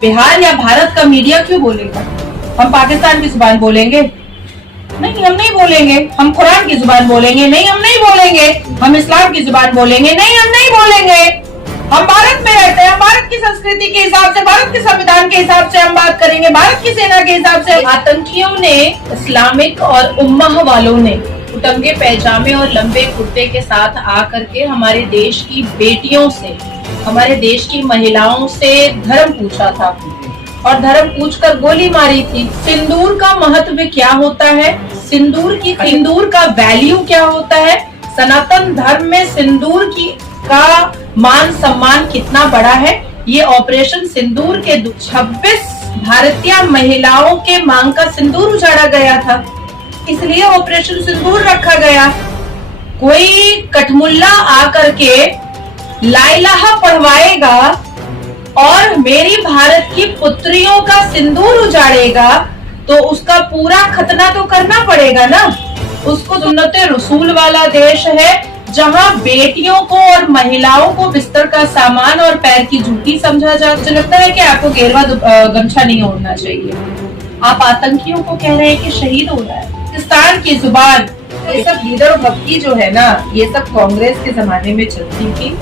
बिहार या भारत का मीडिया क्यों बोलेगा? हम पाकिस्तान की जुबान बोलेंगे? नहीं, हम नहीं बोलेंगे। हम कुरान की जुबान बोलेंगे? नहीं, हम नहीं बोलेंगे। हम इस्लाम की जुबान बोलेंगे? नहीं, हम नहीं बोलेंगे। हम भारत में रहते हैं, भारत की संस्कृति के हिसाब से, भारत के संविधान के हिसाब से हम बात करेंगे, भारत की सेना के हिसाब से। आतंकियों ने, इस्लामिक और उम्मह वालों ने उटंगे पैजामे और लंबे कुर्ते के साथ आकर के हमारे देश की बेटियों से, हमारे देश की महिलाओं से धर्म पूछा था और धर्म पूछकर गोली मारी थी। सिंदूर का महत्व क्या होता है? सिंदूर का वैल्यू क्या होता है? सनातन धर्म में सिंदूर का मान सम्मान कितना बड़ा है? ये ऑपरेशन सिंदूर के 26 भारतीय महिलाओं के मांग का सिंदूर उजाड़ा गया था, इसलिए ऑपरेशन सिंदूर रखा गया। कोई कठमुल्ला आकर के ला इलाहा पढ़वाएगा और मेरी भारत की पुत्रियों का सिंदूर उजाड़ेगा तो उसका पूरा खतना तो करना पड़ेगा ना। उसको सुन्नते रसूल वाला देश है जहां बेटियों को और महिलाओं को बिस्तर का सामान और पैर की जूती समझा जाता है। मुझे लगता है कि आपको गेरवा गमछा नहीं ओढ़ना चाहिए। आप आतंकियों को कह रहे हैं कि शहीद हो रहा है। पाकिस्तान की जुबान, ये सब लीडर भक्ति जो है ना, ये सब कांग्रेस के जमाने में चलती थी।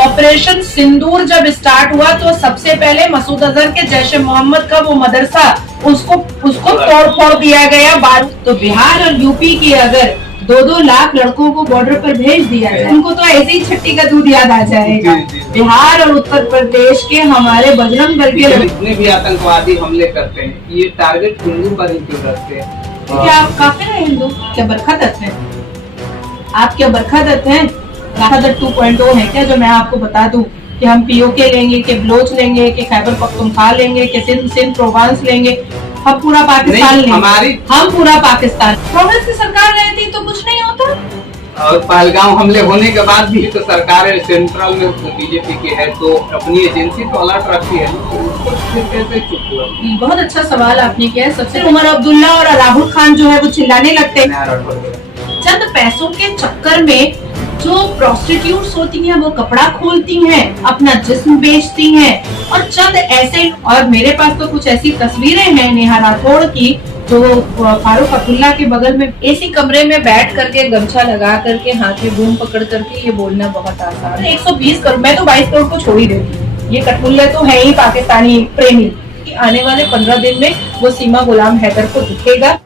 ऑपरेशन सिंदूर जब स्टार्ट हुआ तो सबसे पहले मसूद अजहर के जैश मोहम्मद का वो मदरसा, उसको तोड़ फोड़ दिया गया। तो बिहार और यूपी की अगर 2-2 लाख लड़कों को बॉर्डर पर भेज दिया जाए, उनको तो ऐसे ही छट्टी का दूध याद आ जाएगा। बिहार और उत्तर प्रदेश के हमारे बजरंग दल के जितने भी आतंकवादी हमले करते हैं, ये टारगेट हिंदू पर ही क्यों रखते हैं? क्या आप काफिर है हिंदू? क्या बरखत है? आप क्या बरखत हैं? 2.0 है क्या जो मैं आपको बता दूं कि हम पीओके लेंगे, कि बलोच लेंगे, कि खैबर पख्तूनख्वा लेंगे, कि सिंध प्रोवांस लेंगे, हम पूरा पाकिस्तान लेंगे। हम पूरा पाकिस्तान। कांग्रेस की सरकार रहती तो कुछ नहीं होता। और पहलगांव हमले होने के बाद भी तो सरकार सेंट्रल में बीजेपी की है, तो अपनी एजेंसी तो अलर्ट रखती है, तो कैसे चुप हुआ? बहुत अच्छा सवाल आपने किया है। सबसे उमर अब्दुल्ला और राहुल खान जो है वो चिल्लाने लगते हैं। चंद पैसों के चक्कर में जो प्रोस्टिट्यूट्स होती हैं वो कपड़ा खोलती हैं, अपना जिस्म बेचती हैं और चंद ऐसे, और मेरे पास तो कुछ ऐसी तस्वीरें हैं नेहा राठौड़ की जो फारूक अब्दुल्ला के बगल में एसी कमरे में बैठ करके गमछा लगा करके हाथ में बूम पकड़ करके ये बोलना बहुत आसान है। 120 करोड़, मैं तो 22 करोड़ को छोड़ ही देती। ये कठमुल्ले तो है ही पाकिस्तानी प्रेमी। आने वाले 15 दिन में वो सीमा गुलाम हैदर को दिखेगा।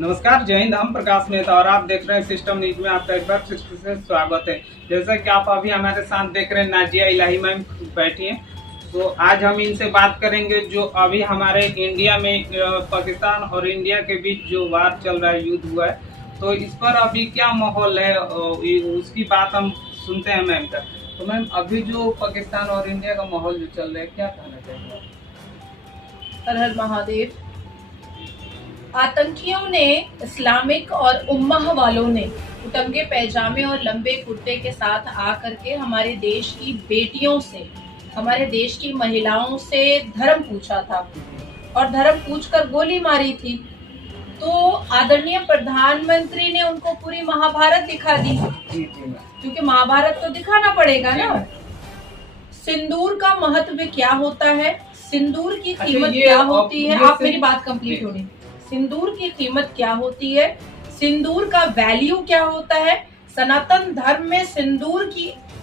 नमस्कार, जय हिंद। हम प्रकाश मेहता और आप देख रहे हैं सिस्टम न्यूज में आपका एक बार फिर से स्वागत है। जैसा कि आप अभी हमारे साथ देख रहे हैं, नाजिया इलाही मैम बैठी हैं, तो आज हम इनसे बात करेंगे जो अभी हमारे इंडिया में पाकिस्तान और इंडिया के बीच जो वार चल रहा है, युद्ध हुआ है, तो इस पर अभी क्या माहौल है उसकी बात हम सुनते हैं मैम का। तो मैम, अभी जो पाकिस्तान और इंडिया का माहौल जो चल रहा है, क्या कहना चाहिए? हर हर महादेव। आतंकियों ने, इस्लामिक और उम्मह वालों ने उटंगे पैजामे और लंबे कुर्ते के साथ आकर के हमारे देश की बेटियों से, हमारे देश की महिलाओं से धर्म पूछा था और धर्म पूछकर गोली मारी थी। तो आदरणीय प्रधानमंत्री ने उनको पूरी महाभारत दिखा दी, क्योंकि महाभारत तो दिखाना पड़ेगा ना। सिंदूर का महत्व क्या होता है? सिंदूर की कीमत क्या होती है? आप मेरी बात कंप्लीट होनी। सिंदूर की कीमत क्या होती है? सिंदूर का वैल्यू क्या होता है? सनातन धर्म में सिंदूर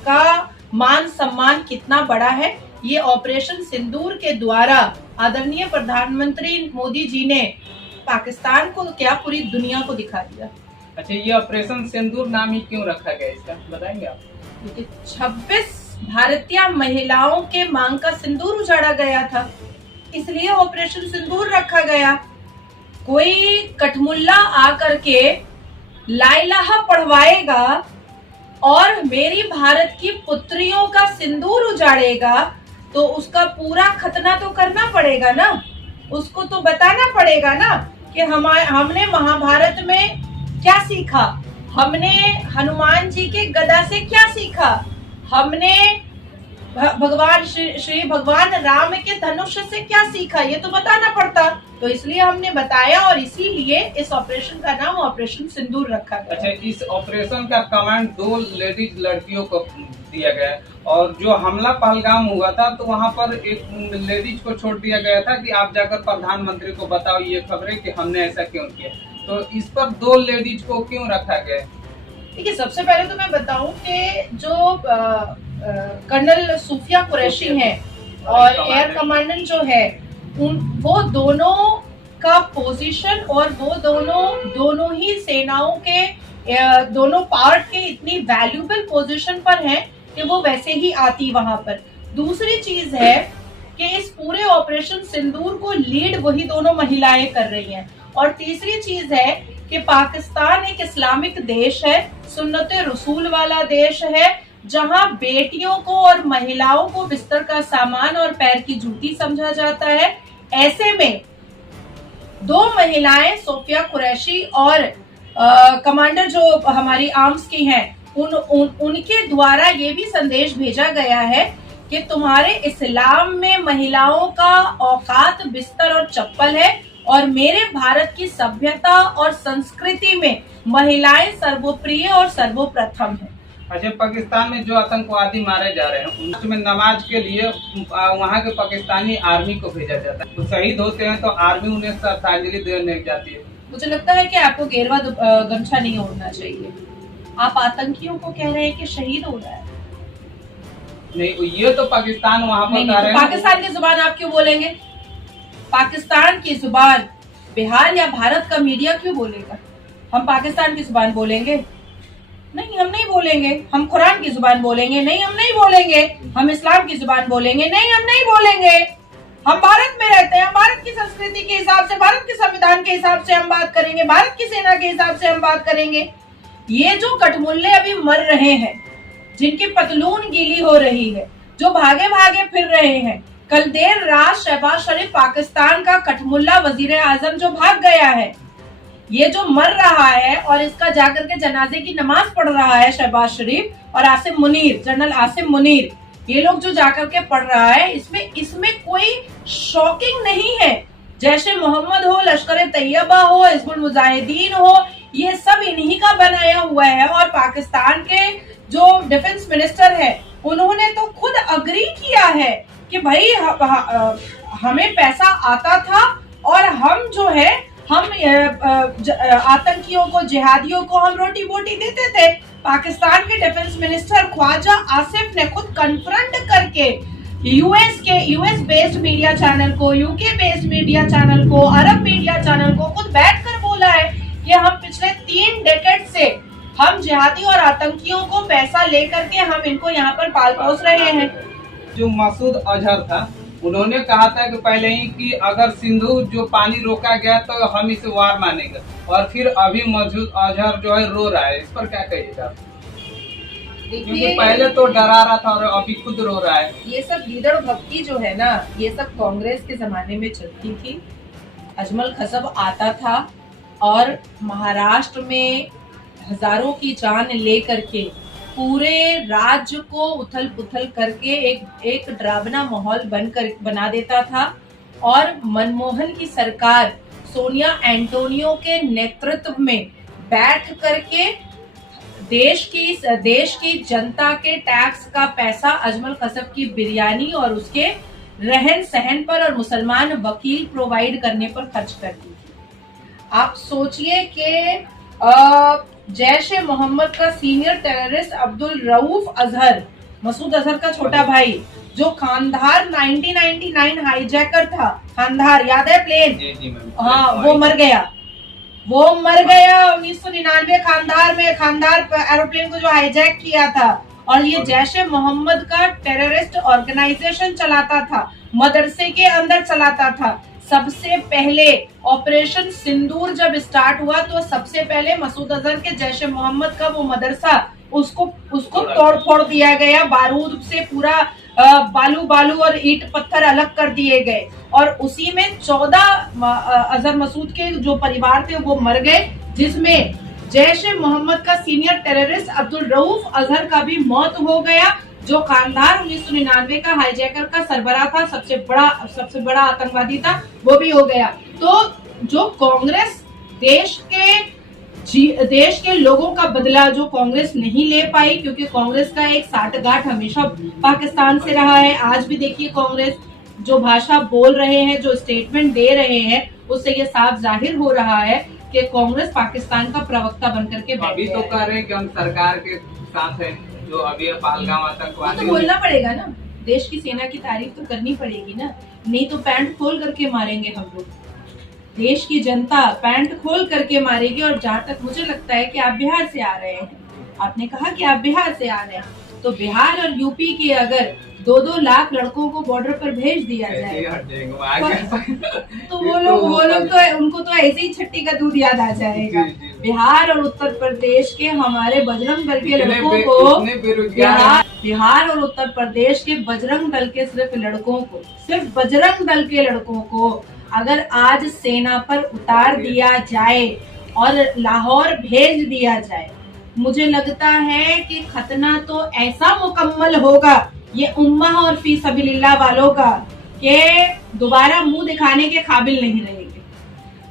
का मान सम्मान कितना बड़ा है? ये ऑपरेशन सिंदूर के द्वारा आदरणीय प्रधानमंत्री मोदी जी ने पाकिस्तान को क्या पूरी दुनिया को दिखा दिया। अच्छा, ये ऑपरेशन सिंदूर नाम ही क्यों रखा गया, इसका बताएंगे आप? क्योंकि 26 भारतीय महिलाओं के मांग का सिंदूर उजाड़ा गया था, इसलिए ऑपरेशन सिंदूर रखा गया। कोई कठमुल्ला आकर के ला इलाहा पढ़वाएगा और मेरी भारत की पुत्रियों का सिंदूर उजाड़ेगा तो उसका पूरा खतना तो करना पड़ेगा ना। उसको तो बताना पड़ेगा ना कि हमने महाभारत में क्या सीखा, हमने हनुमान जी के गदा से क्या सीखा, हमने भगवान श्री भगवान राम के धनुष से क्या सीखा, ये तो बताना पड़ता। तो इसलिए हमने बताया और इसीलिए इस ऑपरेशन का नाम ऑपरेशन सिंदूर रखा गया। अच्छा, इस ऑपरेशन का कमांड 2 लेडीज लड़कियों को दिया गया है। और जो हमला पहलगाम हुआ था तो वहाँ पर एक लेडीज को छोड़ दिया गया था कि आप जाकर प्रधानमंत्री को बताओ ये खबरें कि हमने ऐसा क्यों किया। तो इस पर 2 लेडीज को क्यों रखा गया? देखिए, सबसे पहले तो मैं बताऊं कि जो कर्नल सूफिया कुरैशी हैं और एयर कमांडेंट जो है वो दोनों का पोजीशन और वो दोनों ही सेनाओं के दोनों पार्ट के इतनी वैल्यूबल पोजीशन पर हैं कि वो वैसे ही आती वहां पर। दूसरी चीज है कि इस पूरे ऑपरेशन सिंदूर को लीड वही दोनों महिलाएं कर रही हैं। और तीसरी चीज है कि पाकिस्तान एक इस्लामिक देश है, सुन्नते रसूल वाला देश है, जहां बेटियों को और महिलाओं को बिस्तर का सामान और पैर की जूती समझा जाता है। ऐसे में 2 महिलाएं सोफिया कुरैशी और कमांडर जो हमारी आर्म्स की हैं उनके द्वारा ये भी संदेश भेजा गया है कि तुम्हारे इस्लाम में महिलाओं का औकात बिस्तर और चप्पल है और मेरे भारत की सभ्यता और संस्कृति में महिलाएं सर्वप्रिय और सर्वप्रथम है। अच्छा, पाकिस्तान में जो आतंकवादी मारे जा रहे हैं उनमें नमाज के लिए वहाँ के पाकिस्तानी आर्मी को भेजा जाता है। वो शहीद होते हैं तो आर्मी उन्हें श्रद्धांजलि देने जाती है। मुझे लगता है कि आपको गेरवा गमछा नहीं ओढ़ना चाहिए। आप आतंकियों को कह रहे हैं कि शहीद हो रहा है। नहीं, ये तो पाकिस्तान वहाँ पर नहीं, तो पाकिस्तान की जुबान आप क्यों बोलेंगे? पाकिस्तान की जुबान बिहार या भारत का मीडिया क्यों बोलेगा? हम पाकिस्तान की जुबान बोलेंगे? नहीं, हम नहीं बोलेंगे। हम कुरान की जुबान बोलेंगे? नहीं, हम नहीं बोलेंगे। हम इस्लाम की जुबान बोलेंगे? नहीं, हम नहीं बोलेंगे। हम भारत में रहते हैं, हम भारत की संस्कृति के हिसाब से, भारत के संविधान के हिसाब से हम बात करेंगे, भारत की सेना के हिसाब से हम बात करेंगे। ये जो कटमुल्ले अभी मर रहे हैं, जिनकी पतलून गीली हो रही है, जो भागे भागे फिर रहे हैं, कल देर रात शहबाज शरीफ पाकिस्तान का कटमुल्ला वजीर आजम जो भाग गया है, ये जो मर रहा है और इसका जाकर के जनाजे की नमाज पढ़ रहा है शहबाज शरीफ और आसिम मुनीर, जनरल आसिम मुनीर, ये लोग जो जाकर के पढ़ रहा है, इसमें कोई शॉकिंग नहीं है। जैसे मोहम्मद हो, लश्कर तैयबा हो, हिजबुल मुजाहिदीन हो, ये सब इन्हीं का बनाया हुआ है। और पाकिस्तान के जो डिफेंस मिनिस्टर है उन्होंने तो खुद अग्री किया है कि भाई हमें पैसा आता था और हम जो है हम आतंकियों को, जिहादियों को हम रोटी बोटी देते थे। पाकिस्तान के डिफेंस मिनिस्टर ख्वाजा आसिफ ने खुद कन्फ्रंट करके यूएस बेस्ड मीडिया चैनल को, यूके बेस्ड मीडिया चैनल को, अरब मीडिया चैनल को खुद बैठकर बोला है कि हम पिछले 3 डेकेड से हम जिहादी और आतंकियों को पैसा लेकर के हम इनको यहाँ पर पाल पोस रहे हैं। जो मसूद अजहर था उन्होंने कहा था कि पहले ही कि अगर सिंधु जो पानी रोका गया तो हम इसे वार मानेंगे, और फिर अभी मसूद अजहर जो है रो रहा है। इस पर क्या कहिएगा? क्योंकि पहले तो डरा रहा था और अभी खुद रो रहा है। ये सब लीडर भक्ति जो है ना, ये सब कांग्रेस के जमाने में चलती थी। अजमल खसब आता था और महाराष्ट्र में हजारों की जान लेकर के पूरे राज्य को उथल पुथल करके एक डरावना माहौल बना देता था। और मनमोहन की सरकार सोनिया एंटोनियो के नेतृत्व में बैठ करके देश की जनता के टैक्स का पैसा अजमल खसब की बिरयानी और उसके रहन सहन पर और मुसलमान वकील प्रोवाइड करने पर खर्च करती थी। आप सोचिए कि जैश ए मोहम्मद का सीनियर टेररिस्ट अब्दुल रऊफ अजहर, मसूद अजहर का छोटा भाई, जो खांधार 1999 हाईजैकर था, खांधार याद है प्लेन? जी हाँ, वो मर गया 1999 खांधार एरोप्लेन को जो हाईजैक किया था। और ये जैश ए मोहम्मद का टेररिस्ट ऑर्गेनाइजेशन चलाता था, मदरसे के अंदर चलाता था। सबसे पहले ऑपरेशन सिंदूर जब स्टार्ट हुआ तो सबसे पहले मसूद अजहर के जैश ए मोहम्मद का वो मदरसा उसको तोड़ फोड़ दिया गया, बारूद से पूरा बालू और ईंट पत्थर अलग कर दिए गए। और उसी में 14 अजहर मसूद के जो परिवार थे वो मर गए, जिसमें जैश ए मोहम्मद का सीनियर टेररिस्ट अब्दुल रऊफ अजहर का भी मौत हो गया, जो खानदार 1999 का हाईजैकर का सरबराह था, सबसे बड़ा आतंकवादी था, वो भी हो गया। तो जो कांग्रेस देश के देश के लोगों का बदला जो कांग्रेस नहीं ले पाई, क्योंकि कांग्रेस का एक साठगांठ हमेशा पाकिस्तान से रहा है। आज भी देखिए कांग्रेस जो भाषा बोल रहे हैं, जो स्टेटमेंट दे रहे हैं, उससे ये साफ जाहिर हो रहा है कि कांग्रेस पाकिस्तान का प्रवक्ता बनकर के बैठ अभी तो कह रहे हैं कि हम सरकार के साथ हैं, जो अभी पहलगाम आतंकवादी। तो बोलना पड़ेगा ना, देश की सेना की तारीफ तो करनी पड़ेगी ना, नहीं तो पैंट खोल करके मारेंगे हम लोग। देश की जनता पैंट खोल करके मारेगी। और जहाँ तक मुझे लगता है कि आप बिहार से आ रहे हैं, आपने कहा कि आप बिहार से आ रहे हैं, तो बिहार और यूपी के अगर 2-2 लाख लड़कों को बॉर्डर पर भेज दिया जाए तो वो लोग तो उनको तो ऐसे ही छट्टी का दूध याद आ जाएगा। बिहार और उत्तर प्रदेश के हमारे बजरंग दल के लड़कों को, बिहार और उत्तर प्रदेश के बजरंग दल के सिर्फ बजरंग दल के लड़कों को अगर आज सेना पर उतार दिया जाए और लाहौर भेज दिया जाए, मुझे लगता है कि खतना तो ऐसा मुकम्मल होगा ये उम्मा और फी सबीलिल्लाह वालों का कि दोबारा मुंह दिखाने के काबिल नहीं रहेंगे।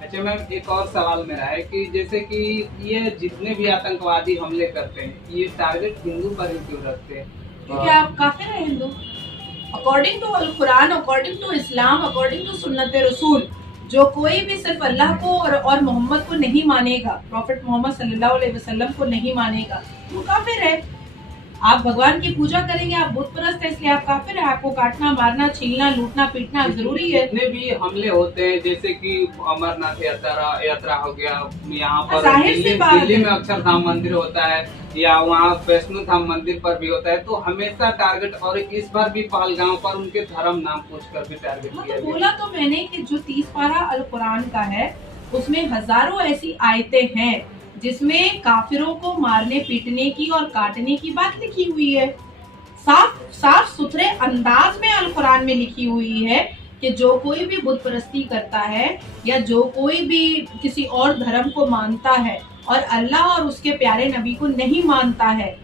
अच्छा मैम, एक और सवाल मेरा है कि जैसे कि ये जितने भी आतंकवादी हमले करते हैं, ये टारगेट हिंदू पर ही क्यों रखते हैं? क्योंकि आप काफिर हैं Hindu. According to Al Quran, according to Islam, according to सुन्नत रसूल, जो कोई भी सिर्फ अल्लाह को और मोहम्मद को नहीं मानेगा, प्रॉफिट मोहम्मद सल्लल्लाहु अलैहि वसल्लम को नहीं मानेगा, वो काफिर है। आप भगवान की पूजा करेंगे, आप बुत परस्त है, इसलिए आप काफिर है। आपको काटना, मारना, छीलना, लूटना, पीटना जरूरी है। जितने भी हमले होते हैं, जैसे कि अमरनाथ यात्रा हो गया, यहाँ पर दिल्ली में अक्षरधाम मंदिर होता है, या वहाँ वैष्णो धाम मंदिर पर भी होता है, तो हमेशा टारगेट, और इस बार भी पहलगाम पर उनके धर्म नाम पूछकर भी टारगेट किया गया। बोला तो मैंने कि जो 30 पारा अल कुरान का है, उसमें हजारों ऐसी आयतें हैं जिसमें काफिरों को मारने, पीटने की और काटने की बात लिखी हुई है। साफ सुथरे अंदाज में अल कुरान में लिखी हुई है कि जो कोई भी बुत परस्ती करता है या जो कोई भी किसी और धर्म को मानता है और अल्लाह और उसके प्यारे नबी को नहीं मानता है,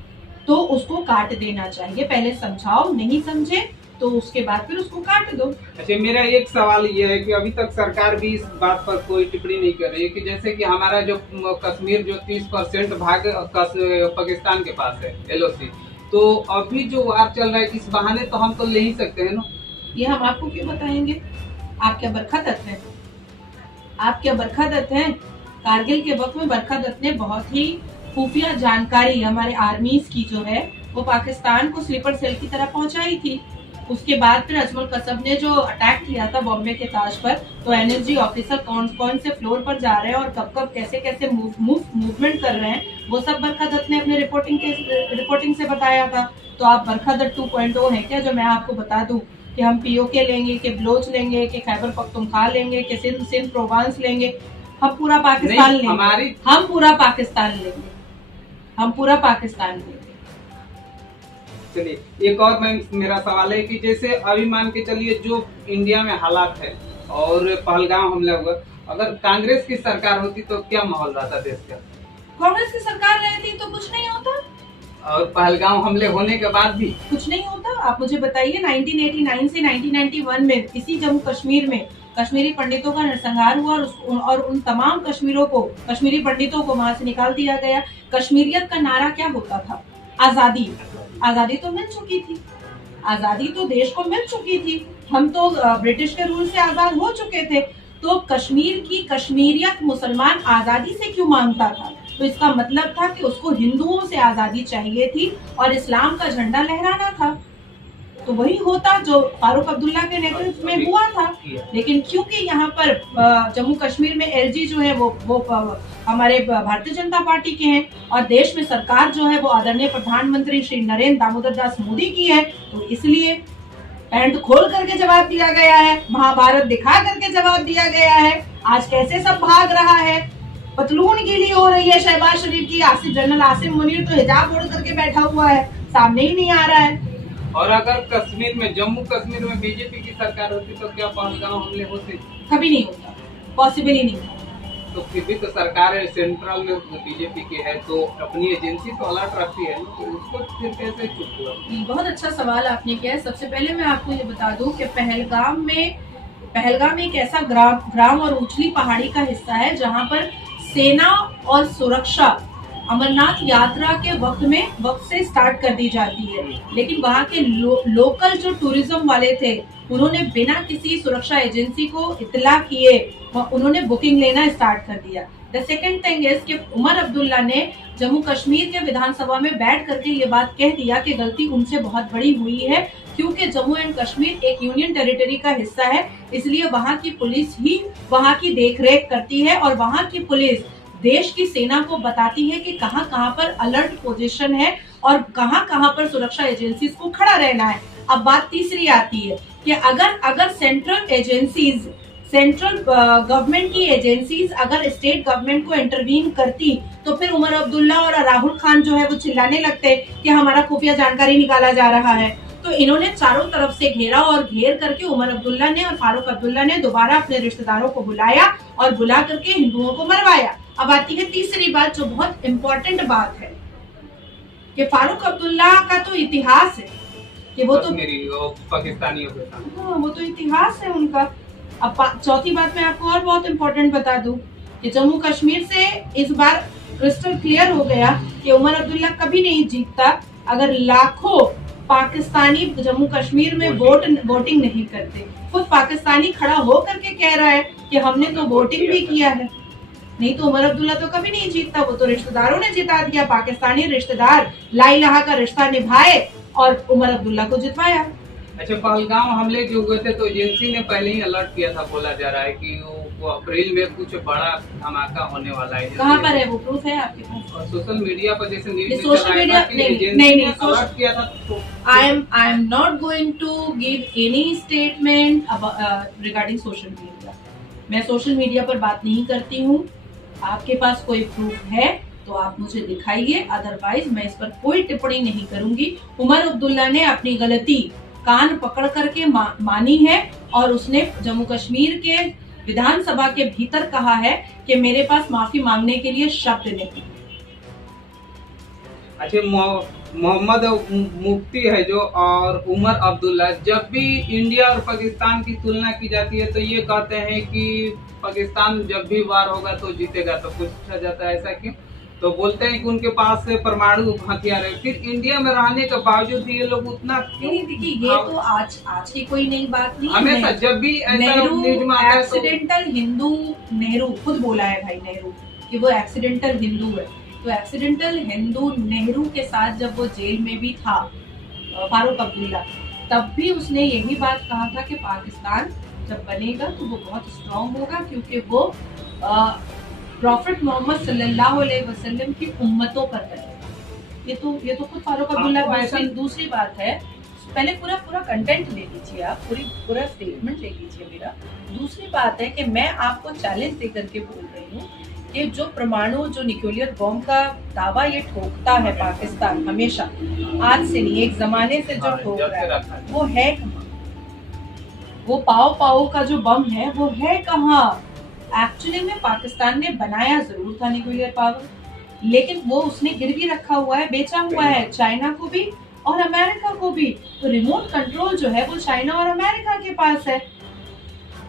तो उसको काट देना चाहिए। पहले समझाओ, नहीं समझे तो उसके बाद फिर उसको काट दो। अच्छा, मेरा एक सवाल ये है कि अभी तक सरकार भी इस बात पर कोई टिप्पणी नहीं कर रही है कि जैसे कि हमारा जो कश्मीर जो 30% भाग पाकिस्तान के पास है, LOC, तो अभी जो वार चल रहा है, इस बहाने तो हम तो ले ही सकते हैं ना। ये हम आपको क्यों बताएंगे? आप क्या बरखा दत्त हैं? आप क्या बरखा दत्त हैं? कारगिल के वक्त में बरखा दत्त ने बहुत ही खुफिया जानकारी हमारे आर्मीज की जो है वो पाकिस्तान को स्लीपर सेल की तरह पहुंचाई थी। उसके बाद फिर अजमल कसब ने जो अटैक किया था बॉम्बे के ताज पर, तो NSG ऑफिसर कौन से फ्लोर पर जा रहे हैं और कब कैसे मूवमेंट कर रहे हैं, वो सब बरखा दत्त ने अपने रिपोर्टिंग से बताया था। तो आप बरखा दत्त 2.0 है क्या, जो मैं आपको बता दूं कि हम POK लेंगे, कि बलोच लेंगे, कि खैबर पख्तूनख्वा लेंगे, कि सिंध प्रोवांस लेंगे, हम पूरा पाकिस्तान लेंगे, हम पूरा पाकिस्तान लेंगे, हम पूरा पाकिस्तान लेंगे। चलिए, एक और मेरा सवाल है कि जैसे अभी मान के चलिए जो इंडिया में हालात है और पहलगाम हमला हुआ, अगर कांग्रेस की सरकार होती तो क्या माहौल रहता देश का? कांग्रेस की सरकार रहती तो कुछ नहीं होता, और पहलगाम हमले होने के बाद भी कुछ नहीं होता। आप मुझे बताइए, 1989 से 1991 में इसी जम्मू कश्मीर में कश्मीरी पंडितों का नरसंहार हुआ और उन तमाम कश्मीरी पंडितों को वहां से निकाल दिया गया। कश्मीरियत का नारा क्या होता था? आजादी तो मिल चुकी थी, आजादी तो देश को मिल चुकी थी, हम तो ब्रिटिश के रूल से आजाद हो चुके थे। तो कश्मीर की कश्मीरियत मुसलमान आजादी से क्यों मांगता था? तो इसका मतलब था कि उसको हिंदुओं से आजादी चाहिए थी और इस्लाम का झंडा लहराना था। तो वही होता जो फारूक अब्दुल्ला के नेतृत्व में हुआ था। लेकिन क्योंकि यहाँ पर जम्मू कश्मीर में LG जो है वो हमारे भारतीय जनता पार्टी के हैं और देश में सरकार जो है वो आदरणीय प्रधानमंत्री श्री नरेंद्र दामोदर दास मोदी की है, तो इसलिए पैंट खोल करके जवाब दिया गया है, महाभारत दिखा करके जवाब दिया गया है। आज कैसे सब भाग रहा है, पतलून गीली हो रही है शहबाज शरीफ की, जनरल आसिम मुनीर तो हिजाब ओढ़ करके बैठा हुआ है, सामने ही नहीं आ रहा है। और अगर कश्मीर में, जम्मू कश्मीर में बीजेपी की सरकार होती तो क्या पहलगाम हमले होते? कभी नहीं होता, पॉसिबल ही नहीं होता। तो फिर भी तो सरकार है, सेंट्रल में बीजेपी की है, तो अपनी एजेंसी तो अलर्ट रखती है, तो उसको फिर कैसे चुप हुआ? बहुत अच्छा सवाल आपने किया है। सबसे पहले मैं आपको ये बता दूं कि पहलगाम एक ऐसा ग्राम और उछली पहाड़ी का हिस्सा है जहाँ पर सेना और सुरक्षा अमरनाथ यात्रा के वक्त से स्टार्ट कर दी जाती है, लेकिन वहाँ के लोकल जो टूरिज्म वाले थे उन्होंने बिना किसी सुरक्षा एजेंसी को इत्तला किए उन्होंने बुकिंग लेना स्टार्ट कर दिया। द सेकेंड थिंग इज कि उमर अब्दुल्ला ने जम्मू कश्मीर के विधानसभा में बैठ करके ये बात कह दिया कि गलती उनसे बहुत बड़ी हुई है, क्योंकि जम्मू एंड कश्मीर एक यूनियन टेरिटरी का हिस्सा है, इसलिए वहाँ की पुलिस ही वहाँ की देखरेख करती है और वहाँ की पुलिस देश की सेना को बताती है कि कहाँ कहाँ पर अलर्ट पोजीशन है और कहाँ कहाँ पर सुरक्षा एजेंसीज को खड़ा रहना है। अब बात तीसरी आती है कि अगर सेंट्रल गवर्नमेंट की एजेंसीज अगर स्टेट गवर्नमेंट को इंटरवीन करती तो फिर उमर अब्दुल्ला और राहुल खान जो है वो चिल्लाने लगते कि हमारा खुफिया जानकारी निकाला जा रहा है। तो इन्होंने चारों तरफ से घेरा और घेर करके उमर अब्दुल्ला ने और फारूक अब्दुल्ला ने दोबारा अपने रिश्तेदारों को बुलाया और बुला करके हिंदुओं को मरवाया। अब आती है तीसरी बात जो बहुत इम्पोर्टेंट बात है कि फारूक अब्दुल्ला का तो इतिहास है कि वो तो पाकिस्तानियों के साथ, हाँ, वो तो इतिहास है उनका। अब चौथी बात मैं आपको और बहुत इम्पोर्टेंट बता दूं कि जम्मू कश्मीर से इस बार क्रिस्टल क्लियर हो गया कि उमर अब्दुल्ला कभी नहीं जीतता अगर लाखों पाकिस्तानी जम्मू कश्मीर में वोटिंग नहीं करते। खुद पाकिस्तानी खड़ा हो करके कह रहा है कि हमने तो वोटिंग भी किया है, नहीं तो उमर अब्दुल्ला तो कभी नहीं जीतता, वो तो रिश्तेदारों ने जिता दिया। पाकिस्तानी रिश्तेदार ला इलाहा का रिश्ता निभाए और उमर अब्दुल्ला को जितवाया। अच्छा, पहलगाम हमले जो हुए थे तो एजेंसी ने पहले ही अलर्ट किया था, बोला जा रहा है कि वो अप्रैल में कुछ बड़ा धमाका होने वाला है। कहाँ पर है वो प्रूफ है आपके पास? और सोशल मीडिया पर जैसे न्यूज़ सोशल मीडिया नहीं अलर्ट किया था तो I am not going to give any statement regarding social media। मैं सोशल मीडिया पर बात नहीं करती हूँ। आपके पास कोई प्रूफ है तो आप मुझे दिखाइए, अदरवाइज मैं इस पर कोई टिप्पणी नहीं करूंगी। उमर अब्दुल्ला ने अपनी गलती कान पकड़ करके मानी है और उसने जम्मू कश्मीर के विधानसभा के भीतर कहा है कि मेरे पास माफी मांगने के लिए शब्द नहीं। अच्छा, मोहम्मद मुफ्ती है जो और उमर अब्दुल्ला, जब भी इंडिया और पाकिस्तान की तुलना की जाती है तो ये कहते हैं कि पाकिस्तान जब भी वार होगा तो जीतेगा, तो पूछा जाता है ऐसा क्यों? तो बोलते हैं कि उनके पास से परमाणु हथियार है, फिर इंडिया में रहने के बावजूद भी ये लोग उतना नहीं। देखिए, ये तो आज की कोई नई बात नहीं है। हमेशा जब भी नेहरू एक्सीडेंटल हिंदू, नेहरू खुद बोला है भाई नेहरू कि वो एक्सीडेंटल हिंदू है। तो एक्सीडेंटल हिंदू नेहरू के साथ जब वो जेल में भी था फारूक अब्दुल्ला, तब भी उसने यही बात कहा था कि पाकिस्तान जब बनेगा तो वो बहुत स्ट्रांग होगा, क्योंकि वो प्रॉफिट मोहम्मद सल्लल्लाहु अलैहि वसल्लम की उम्मतों पर बनेगा। ये तो खुद फारूक अब्दुल्ला। दूसरी बात है, पहले पूरा कंटेंट ले लीजिए आप, पूरा स्टेटमेंट ले लीजिए मेरा। दूसरी बात है कि मैं आपको चैलेंज दे करके बोल रही हूँ कि जो परमाणु जो न्यूक्लियर बॉम्ब का दावा ये ठोकता है पाकिस्तान हमेशा, आज से नहीं एक जमाने से जो ठोक रहा है वो है कहाँ? वो पाओ का जो बम है वो है कहाँ? एक्चुअली में पाकिस्तान ने बनाया जरूर था न्यूक्लियर पावर, लेकिन वो उसने गिरवी रखा हुआ है, बेचा हुआ है चाइना को भी और अमेरिका को भी। तो रिमोट कंट्रोल जो है वो चाइना और अमेरिका के पास है।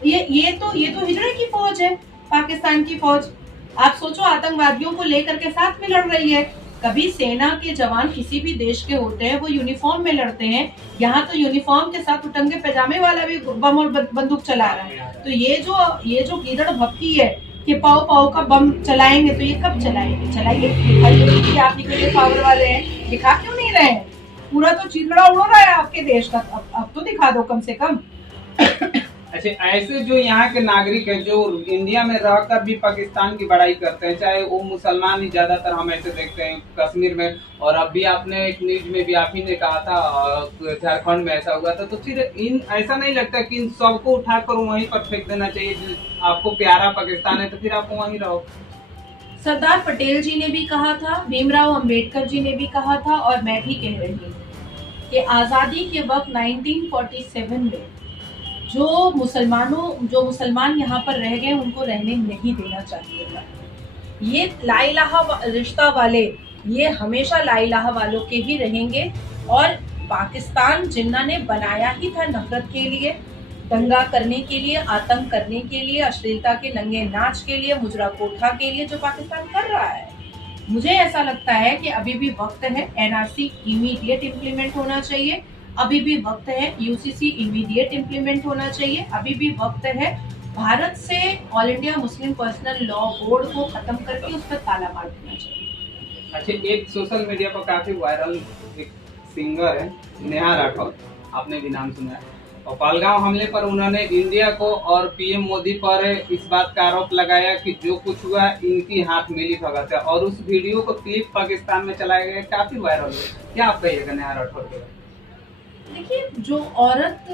ये तो हिजड़े की फौज है, पाकिस्तान की फौज। आप सोचो, आतंकवादियों को लेकर के साथ में लड़ रही है। कभी सेना के जवान किसी भी देश के होते हैं वो यूनिफॉर्म में लड़ते हैं, यहाँ तो यूनिफॉर्म के साथ उटंगे पैजामे वाला भी बम और बंदूक चला रहा है। तो ये जो गीदड़ भपकी है कि पाओ का बम चलाएंगे, तो ये कब चलाएंगे? चलाइए, दिखाइए कि आप न्यूक्लियर पावर वाले हैं। दिखा क्यों नहीं रहे हैं? पूरा तो चिथड़ा उड़ रहा है आपके देश का, अब तो दिखा दो कम से कम। अच्छा, ऐसे जो यहाँ के नागरिक हैं जो इंडिया में रहकर भी पाकिस्तान की बड़ाई करते हैं, चाहे वो मुसलमान ही ज्यादातर हम ऐसे देखते हैं कश्मीर में, और अभी आपने एक न्यूज में भी आप ही ने कहा था झारखंड में ऐसा हुआ था, तो फिर ऐसा नहीं लगता कि इन सबको उठाकर वहीं पर फेंक देना चाहिए? आपको प्यारा पाकिस्तान है तो फिर आप वहीं रहो। सरदार पटेल जी ने भी कहा था, भीमराव अंबेडकर जी ने भी कहा था, और मैं भी कह रही हूँ कि आजादी के वक्त 1947 में जो मुसलमान यहाँ पर रह गए उनको रहने नहीं देना चाहिए था। ये ला इलाहा रिश्ता वाले ये हमेशा ला इलाहा वालों के ही रहेंगे, और पाकिस्तान जिन्ना ने बनाया ही था नफरत के लिए, दंगा करने के लिए, आतंक करने के लिए, अश्लीलता के नंगे नाच के लिए, मुजरा कोठा के लिए जो पाकिस्तान कर रहा है। मुझे ऐसा लगता है कि अभी भी वक्त है, एनआरसी इमीडिएट इम्प्लीमेंट होना चाहिए, अभी भी वक्त है, यूसीसी इमीडिएट इम्प्लीमेंट होना चाहिए, अभी भी वक्त है भारत से all India Muslim personal law board को खत्म करके उस पर ताला मार देना चाहिए। अच्छा, एक सोशल मीडिया पर काफी वायरल एक सिंगर है नेहा राठौर, आपने भी नाम सुना है, और पहलगांव हमले पर उन्होंने इंडिया को और पीएम मोदी पर इस बात का आरोप लगाया कि जो कुछ हुआ इनकी हाथ मिली भगत है, और उस वीडियो को क्लिप पाकिस्तान में चलाया गया, काफी वायरल हुआ। क्या आप कहिएगा नेहा राठौर के बारे में? देखिए, जो औरत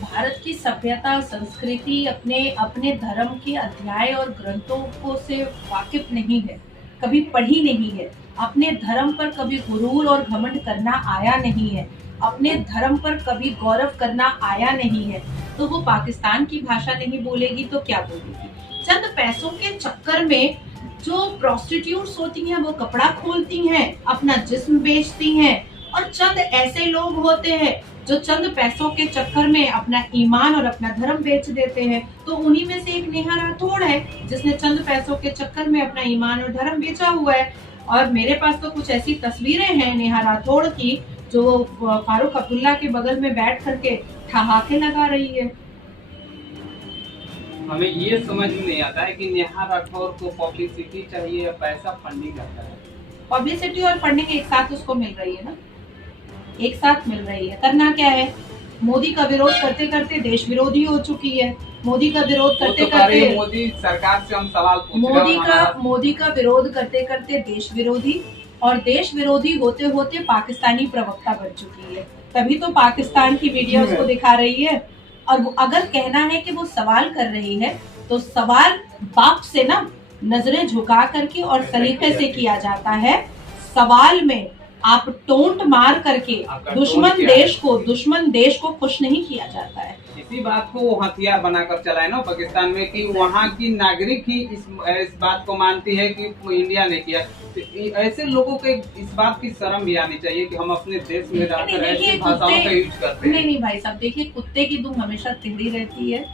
भारत की सभ्यता, संस्कृति, अपने अपने धर्म के अध्याय और ग्रंथों को से वाकिफ नहीं है, कभी पढ़ी नहीं है, अपने धर्म पर कभी गुरूर और घमंड करना आया नहीं है, अपने धर्म पर कभी गौरव करना आया नहीं है, तो वो पाकिस्तान की भाषा नहीं बोलेगी तो क्या बोलेगी? चंद पैसों के चक्कर में जो प्रोस्टिट्यूट्स होती हैं वो कपड़ा खोलती हैं, अपना जिस्म बेचती हैं, और चंद ऐसे लोग होते हैं जो चंद पैसों के चक्कर में अपना ईमान और अपना धर्म बेच देते हैं। तो उन्हीं में से एक नेहा राठौड़ है जिसने चंद पैसों के चक्कर में अपना ईमान और धर्म बेचा हुआ है। और मेरे पास तो कुछ ऐसी तस्वीरें हैं नेहा राठौड़ की जो फारूक अब्दुल्ला के बगल में बैठ करके ठहाके लगा रही है। हमें ये समझ में नहीं आता है कि नेहा राठौर को पब्लिसिटी चाहिए या पैसा फंडिंग आता है। पब्लिसिटी और फंडिंग एक साथ उसको मिल रही है ना, एक साथ मिल रही है। करना क्या है, मोदी का विरोध करते करते देश विरोधी हो चुकी है। मोदी का विरोध करते करते मोदी सरकार से हम सवाल पूछ रहे हैं, मोदी का विरोध करते करते देश विरोधी, और देश विरोधी होते होते पाकिस्तानी प्रवक्ता बन चुकी है। तभी तो पाकिस्तान की मीडिया उसको दिखा रही है। और अगर कहना है कि वो सवाल कर रही है तो सवाल बाप से ना नजरें झुका करके और सलीके से किया जाता है। सवाल में आप टोंट मार करके दुश्मन देश को खुश नहीं किया जाता है। इसी बात को वो हथियार बनाकर चलाए ना पाकिस्तान में कि वहाँ की नागरिक ही इस बात को मानती है कि इंडिया ने किया। तो ऐसे लोगों के इस बात की शर्म भी आनी चाहिए कि हम अपने देश में रहकर ऐसी भाषाओं का यूज करते हैं। नहीं भाई साहब, देखिए, कुत्ते की दुम हमेशा तिहरी रहती है।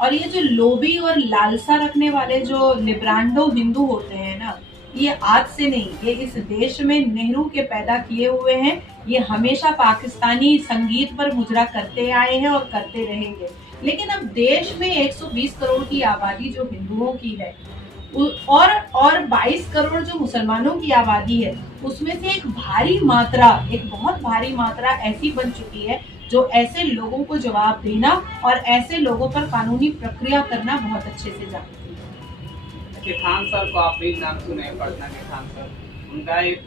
और ये जो लोभी और लालसा रखने वाले जो लिब्रांडो हिंदू होते हैं ना, ये आज से नहीं, ये इस देश में नेहरू के पैदा किए हुए हैं। ये हमेशा पाकिस्तानी संगीत पर मुजरा करते आए हैं और करते रहेंगे। लेकिन अब देश में 120 करोड़ की आबादी जो हिंदुओं की है और 22 करोड़ जो मुसलमानों की आबादी है, उसमें से एक बहुत भारी मात्रा ऐसी बन चुकी है जो ऐसे लोगों को जवाब देना और ऐसे लोगों पर कानूनी प्रक्रिया करना बहुत अच्छे से जानती है। खान सर को आप भी नाम सुने, पटना के खान सर, उनका एक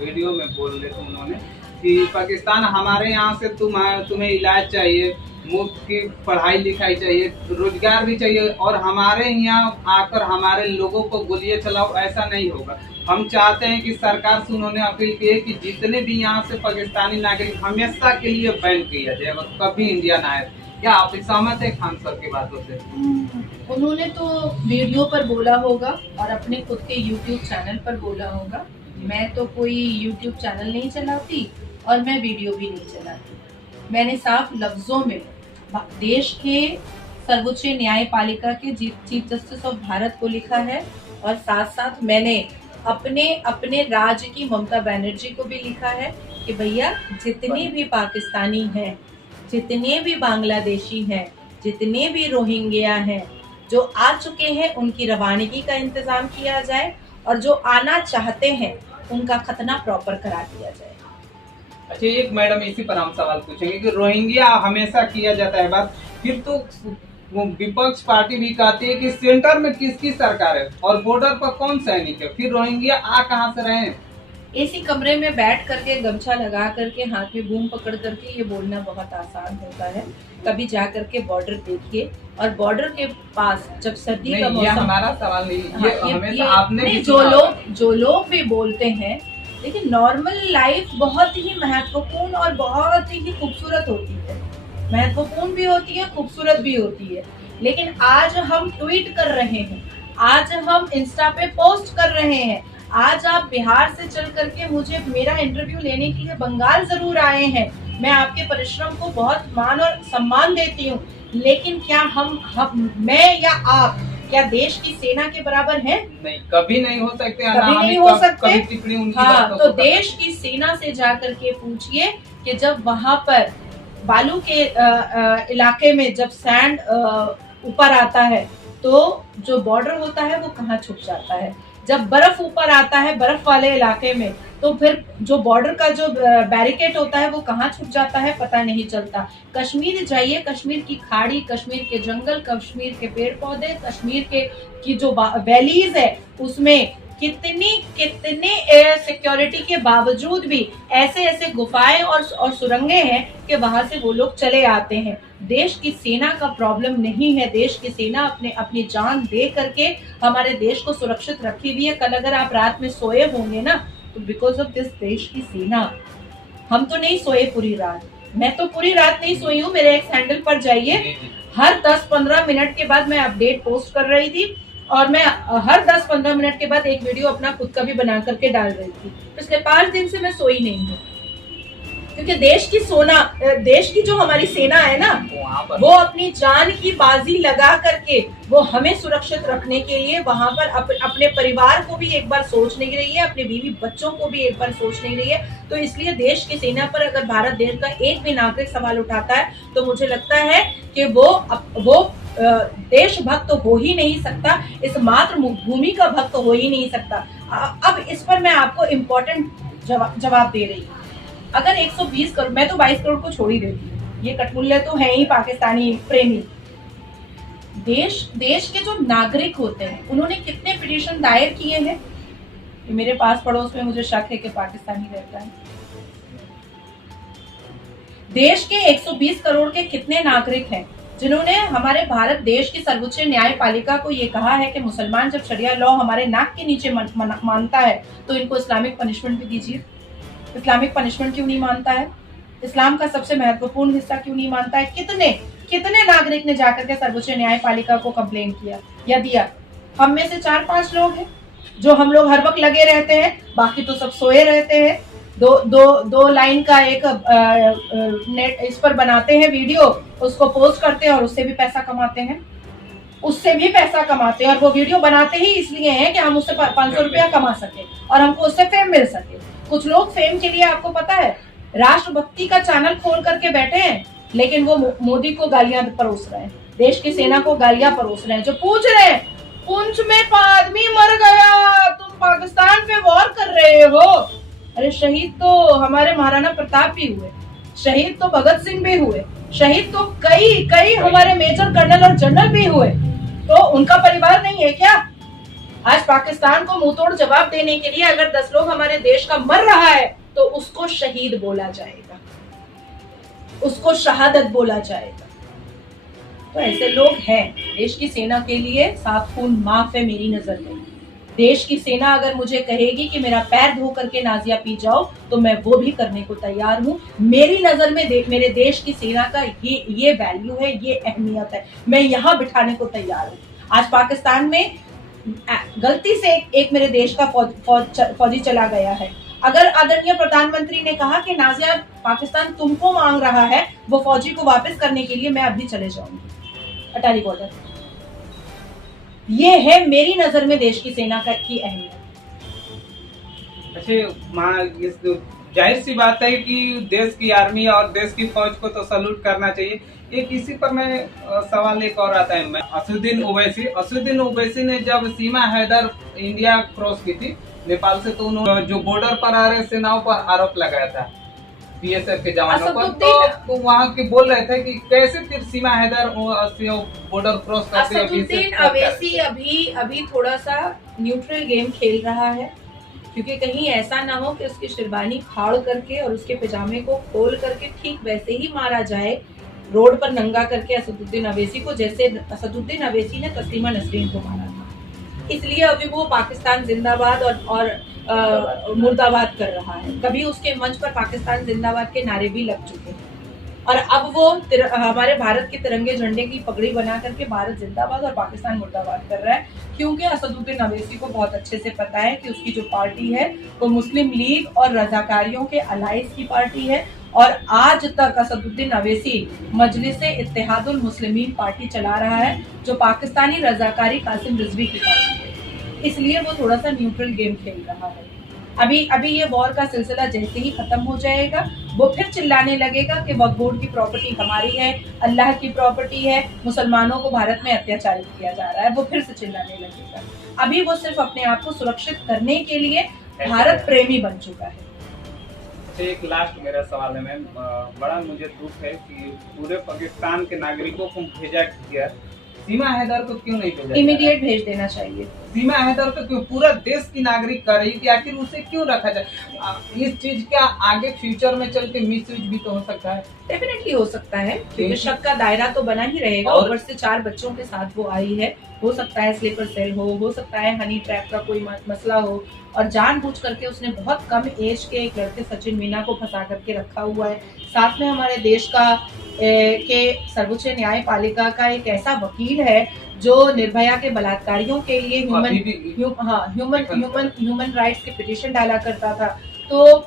वीडियो में बोल रहे थे उन्होंने कि पाकिस्तान हमारे यहाँ से तुम्हें इलाज चाहिए, मुफ्त की पढ़ाई लिखाई चाहिए, रोजगार भी चाहिए, और हमारे यहाँ आकर हमारे लोगों को गोलियां चलाओ, ऐसा नहीं होगा। हम चाहते हैं कि सरकार से उन्होंने अपील की है कि जितने भी यहाँ से पाकिस्तानी नागरिक हमेशा के लिए बैन किया जाए, कभी इंडिया ना आए। क्या आप सहमत है खान सर की बातों से? उन्होंने तो वीडियो पर बोला होगा और अपने खुद के YouTube चैनल पर बोला होगा। मैं तो कोई YouTube चैनल नहीं चलाती और मैं वीडियो भी नहीं चलाती। मैंने साफ लफ्जों में देश के सर्वोच्च न्यायपालिका के चीफ जस्टिस ऑफ भारत को लिखा है, और साथ साथ मैंने अपने राज्य की ममता बनर्जी को भी लिखा है कि भैया, जितने भी पाकिस्तानी हैं, जितने भी बांग्लादेशी हैं, जितने भी रोहिंग्या हैं जो आ चुके हैं, उनकी रवानगी का इंतजाम किया जाए, और जो आना चाहते हैं उनका खतना प्रॉपर करा दिया जाए। अच्छा, एक मैडम इसी पर हम सवाल पूछेंगे कि रोहिंग्या हमेशा किया जाता है बात, फिर तो विपक्ष पार्टी भी कहती है कि सेंटर में किसकी सरकार है और बॉर्डर पर कौन सैनिक है, फिर रोहिंग्या आ कहां से रहे? एसी कमरे में बैठ करके गमछा लगा करके हाथ में बूम पकड़ करके ये बोलना बहुत आसान होता है। कभी जा करके बॉर्डर देखिए, और बॉर्डर के पास जब सर्दी का मौसम, हमारा सवाल नहीं, ये हमेशा आपने भी जो लोग भी बोलते हैं, लेकिन नॉर्मल लाइफ बहुत ही महत्वपूर्ण और बहुत ही खूबसूरत होती है। महत्वपूर्ण भी होती है, खूबसूरत भी होती है। लेकिन आज हम ट्वीट कर रहे हैं, आज हम इंस्टा पे पोस्ट कर रहे हैं, आज आप बिहार से चल करके मुझे मेरा इंटरव्यू लेने के लिए बंगाल जरूर आए हैं। मैं आपके परिश्रम को बहुत मान और सम्मान देती हूँ, लेकिन क्या हम मैं या आप क्या देश की सेना के बराबर हैं? नहीं, कभी नहीं हो सकते, कभी नहीं हो सकते। कभी टिप्पणी उनकी हाँ, बातों तो को देश की सेना से जाकर के पूछिए कि जब वहां पर बालू के इलाके में जब सैंड ऊपर आता है तो जो बॉर्डर होता है वो कहाँ छुप जाता है। जब बर्फ ऊपर आता है बर्फ वाले इलाके में तो फिर जो बॉर्डर का जो बैरिकेड होता है वो कहाँ छुप जाता है, पता नहीं चलता। कश्मीर जाइए, कश्मीर की खाड़ी, कश्मीर के जंगल, कश्मीर के पेड़ पौधे, कश्मीर के की जो वैलीज है उसमें कितने एयर सिक्योरिटी के बावजूद भी ऐसे ऐसे गुफाएं और सुरंगें हैं कि वहां से वो लोग चले आते हैं। देश की सेना का प्रॉब्लम नहीं है। देश की सेना अपनी जान दे करके हमारे देश को सुरक्षित रखी हुई है। कल अगर आप रात में सोए होंगे ना तो बिकॉज ऑफ दिस देश की सेना। हम तो नहीं सोए पूरी रात, मैं तो पूरी रात नहीं सोई हूँ। मेरे एक्स हैंडल पर जाइए, हर 10-15 मिनट के बाद मैं अपडेट पोस्ट कर रही थी और मैं हर 10-15 मिनट के बाद एक वीडियो अपना खुद का भी बना करके डाल रही थी। पिछले 5 दिन से मैं सोई नहीं हूँ क्योंकि देश की जो हमारी सेना है ना वो अपनी जान की बाजी लगा करके वो हमें सुरक्षित रखने के लिए वहां पर अपने परिवार को भी एक बार सोच नहीं रही है, अपने बीवी बच्चों को भी एक बार सोच नहीं रही है। तो इसलिए देश की सेना पर अगर भारत देश का एक भी नागरिक सवाल उठाता है तो मुझे लगता है कि वो देशभक्त हो ही नहीं सकता, इस मातृभूमि का भक्त हो ही नहीं सकता। अब इस पर मैं आपको इम्पोर्टेंट जवाब दे रही हूँ। अगर 120 करोड़, मैं तो 22 करोड़ को छोड़ ही देती हूँ, ये कठमुल्ले तो है ही पाकिस्तानी प्रेमी। देश के जो नागरिक होते हैं उन्होंने कितने पिटीशन दायर किए हैं। मेरे पास पड़ोस में मुझे शक है कि पाकिस्तानी रहता है। देश के 120 करोड़ के कितने नागरिक हैं जिन्होंने हमारे भारत देश की सर्वोच्च न्यायपालिका को ये कहा है कि मुसलमान जब शरिया लॉ हमारे नाक के नीचे मानता है तो इनको इस्लामिक पनिशमेंट भी दीजिए। इस्लामिक पनिशमेंट क्यों नहीं मानता है? इस्लाम का सबसे महत्वपूर्ण हिस्सा क्यों नहीं मानता है? कितने नागरिक ने जाकर के सर्वोच्च न्यायपालिका को कंप्लेन किया या दिया? हम में से 4-5 लोग हैं जो हम लोग हर वक्त लगे रहते हैं, बाकी तो सब सोए रहते हैं। दो लाइन का एक नेट इस पर बनाते हैं वीडियो, उसको पोस्ट करते हैं और उससे भी पैसा कमाते हैं। और वो वीडियो बनाते ही इसलिए हैं कि हम उससे 500 रुपया कमा सके और हमको उससे फेम मिल सके। कुछ लोग फेम के लिए, आपको पता है, राष्ट्रभक्ति का चैनल खोल करके बैठे हैं, लेकिन वो मोदी को गालियां परोस रहे हैं, देश की सेना को गालियां परोस रहे हैं, जो पूछ रहे हैं पुंछ में आदमी मर गया, तुम पाकिस्तान पे वॉर कर रहे हो। अरे शहीद तो हमारे महाराणा प्रताप भी हुए, शहीद तो भगत सिंह भी हुए, शहीद तो कई हमारे मेजर कर्नल और जनरल भी हुए। तो उनका परिवार नहीं है क्या? आज पाकिस्तान को मुंहतोड़ जवाब देने के लिए अगर 10 लोग हमारे देश का मर रहा है तो उसको शहीद बोला जाएगा, उसको शहादत बोला जाएगा। तो ऐसे लोग हैं। देश की सेना के लिए 7 खून माफ है मेरी नजर में। देश की सेना अगर मुझे कहेगी कि मेरा पैर धो करके नाजिया पी जाओ तो मैं वो भी करने को तैयार हूँ। मेरी नजर में मेरे देश की सेना का ये वैल्यू है, ये अहमियत है, मैं यहाँ बिठाने को तैयार हूँ। आज पाकिस्तान में गलती से एक मेरे देश का फौजी चला गया है। अगर आदरणीय प्रधानमंत्री ने कहा कि नाजिया पाकिस्तान तुमको मांग रहा है वो फौजी को वापस करने के लिए, मैं अभी चले जाऊंगी अटारी बॉर्डर। ये है मेरी नजर में देश की सेना की अहमियत। अच्छा, जाहिर सी बात है कि देश की आर्मी और देश की फौज को तो सैल्यूट करना चाहिए। एक इसी पर मैं सवाल एक और आता है। असदुद्दीन ओवैसी ने जब सीमा हैदर इंडिया क्रॉस की थी नेपाल से, तो उन्होंने जो बॉर्डर पर आ रहे सेनाओं पर आरोप लगाया था बीएसएफ के जवानों पर, तो वहाँ के बोल रहे थे कि कैसे फिर सीमा हैदर बॉर्डर क्रॉस करते हैं। असदुद्दीन ओवैसी अभी थोड़ा सा न्यूट्रल गेम खेल रहा है, क्योंकि कहीं ऐसा ना हो कि उसकी शेरवानी फाड़ करके और उसके पैजामे को खोल करके ठीक वैसे ही मारा जाए, रोड पर नंगा करके असदुद्दीन ओवैसी को, जैसे असदुद्दीन ओवैसी ने तस्लीमा नसरीन को मारा था। इसलिए अभी वो पाकिस्तान जिंदाबाद और मुर्दाबाद कर रहा है। कभी उसके मंच पर पाकिस्तान जिंदाबाद के नारे भी लग चुके हैं और अब वो हमारे भारत के तिरंगे झंडे की पगड़ी बना करके भारत जिंदाबाद और पाकिस्तान मुर्दाबाद कर रहा है, क्योंकि असदुद्दीन ओवैसी को बहुत अच्छे से पता है कि उसकी जो पार्टी है वो मुस्लिम लीग और रजाकारियों के अलायंस की पार्टी है और आज तक असदुद्दीन अवैसी मजलिसे इत्तेहादुल मुस्लिमीन पार्टी चला रहा है, जो पाकिस्तानी रजाकारी कासिम रिजवी की पार्टी है। इसलिए वो थोड़ा सा न्यूट्रल गेम खेल रहा है। अभी ये वॉर का सिलसिला जैसे ही खत्म हो जाएगा, वो फिर चिल्लाने लगेगा कि वक्फ बोर्ड की प्रॉपर्टी हमारी है, अल्लाह की प्रॉपर्टी है, मुसलमानों को भारत में अत्याचारित किया जा रहा है, वो फिर से चिल्लाने लगेगा। अभी वो सिर्फ अपने आप को सुरक्षित करने के लिए भारत प्रेमी बन चुका है। एक लास्ट मेरा सवाल है मैम, बड़ा मुझे दुख है कि पूरे पाकिस्तान के नागरिकों को भेजा गया, सीमा हैदर को क्यों नहीं भेजा? इमीडिएट भेज देना चाहिए। सीमा हैदर को क्यों? पूरा देश की नागरिक कर रही थी, आखिर उसे क्यों रखा जाए? इस चीज का आगे फ्यूचर में चल के मिसयूज भी तो हो सकता है। डेफिनेटली हो सकता है, क्योंकि शक का दायरा तो बना ही रहेगा। ऊपर से 4 बच्चों के साथ वो आई है, हो सकता है स्लीपर सेल हो सकता है हनी ट्रैप का कोई मसला हो, और जानबूझ करके उसने बहुत कम एज के एक लड़के सचिन मीना को फंसा करके रखा हुआ है। साथ में हमारे देश का के सर्वोच्च न्यायपालिका का एक ऐसा वकील है जो निर्भया के बलात्कारियों के लिए ह्यूमन राइट्स की पिटीशन डाला करता था। तो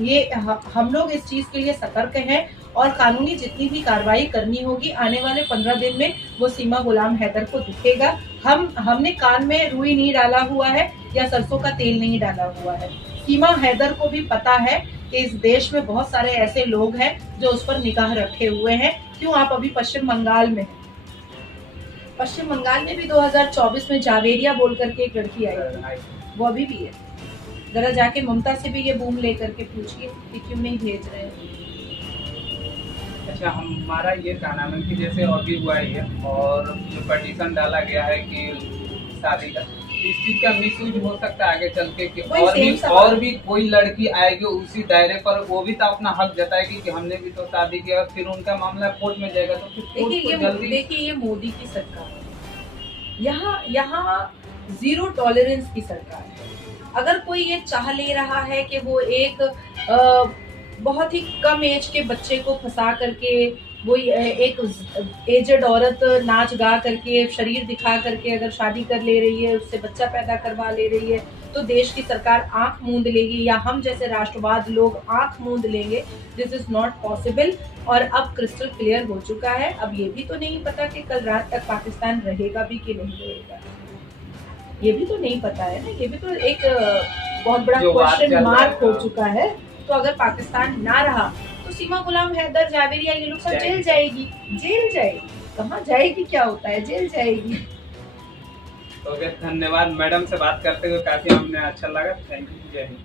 ये हम लोग इस चीज के लिए सतर्क हैं, और कानूनी जितनी भी कार्रवाई करनी होगी आने वाले 15 दिन में वो सीमा गुलाम हैदर को दिखेगा। हमने कान में रुई नहीं डाला हुआ है या सरसों का तेल नहीं डाला हुआ है। सीमा हैदर को भी पता है कि इस देश में बहुत सारे ऐसे लोग हैं जो उस पर निगाह रखे हुए हैं। क्यों आप अभी पश्चिम बंगाल में हैं? पश्चिम बंगाल में भी 2024 में जावेरिया बोल करके एक लड़की आई थी, वो अभी भी है। जरा जाके ममता से भी ये बूम लेकर के पूछिए कि क्यों नहीं भेज रहे हैं। अच्छा, हमारा ये कहना है कि जैसे अभी हुआ है और जो पिटीशन डाला गया है कि शादी का, इस चीज का मिसयूज हो सकता है आगे चल के कि और भी कोई लड़की आएगी उसी दायरे पर, वो भी तो अपना हक जताएगी कि हमने भी तो शादी किया, फिर उनका मामला कोर्ट में जाएगा। तो देखिए ये मोदी की सरकार है, यहाँ 0 टॉलरेंस की सरकार है। अगर कोई ये चाह ले रहा है कि वो एक बहुत ही कम एज के बच्चे को फंसा करके, वो एक एजेड औरत नाच गा करके, शरीर दिखा करके अगर शादी कर ले रही है, उससे बच्चा पैदा करवा ले रही है, तो देश की सरकार आंख मूंद लेगी, या हम जैसे राष्ट्रवाद लोग आंख मूंद लेंगे। This is not possible. और अब क्रिस्टल क्लियर हो चुका है। अब ये भी तो नहीं पता कि कल रात तक पाकिस्तान रहेगा भी कि नहीं रहेगा, ये भी तो नहीं पता है ना। ये भी तो एक बहुत बड़ा क्वेश्चन मार्क हो चुका है। तो अगर पाकिस्तान ना रहा तो सीमा गुलाम हैदर, जावेरिया, ये लोग सब जेल जाएगी। कहाँ जाएगी, क्या होता है, जेल जाएगी। तो धन्यवाद, मैडम से बात करते हुए काफी हमने अच्छा लगा। थैंक यू, जय हिंद।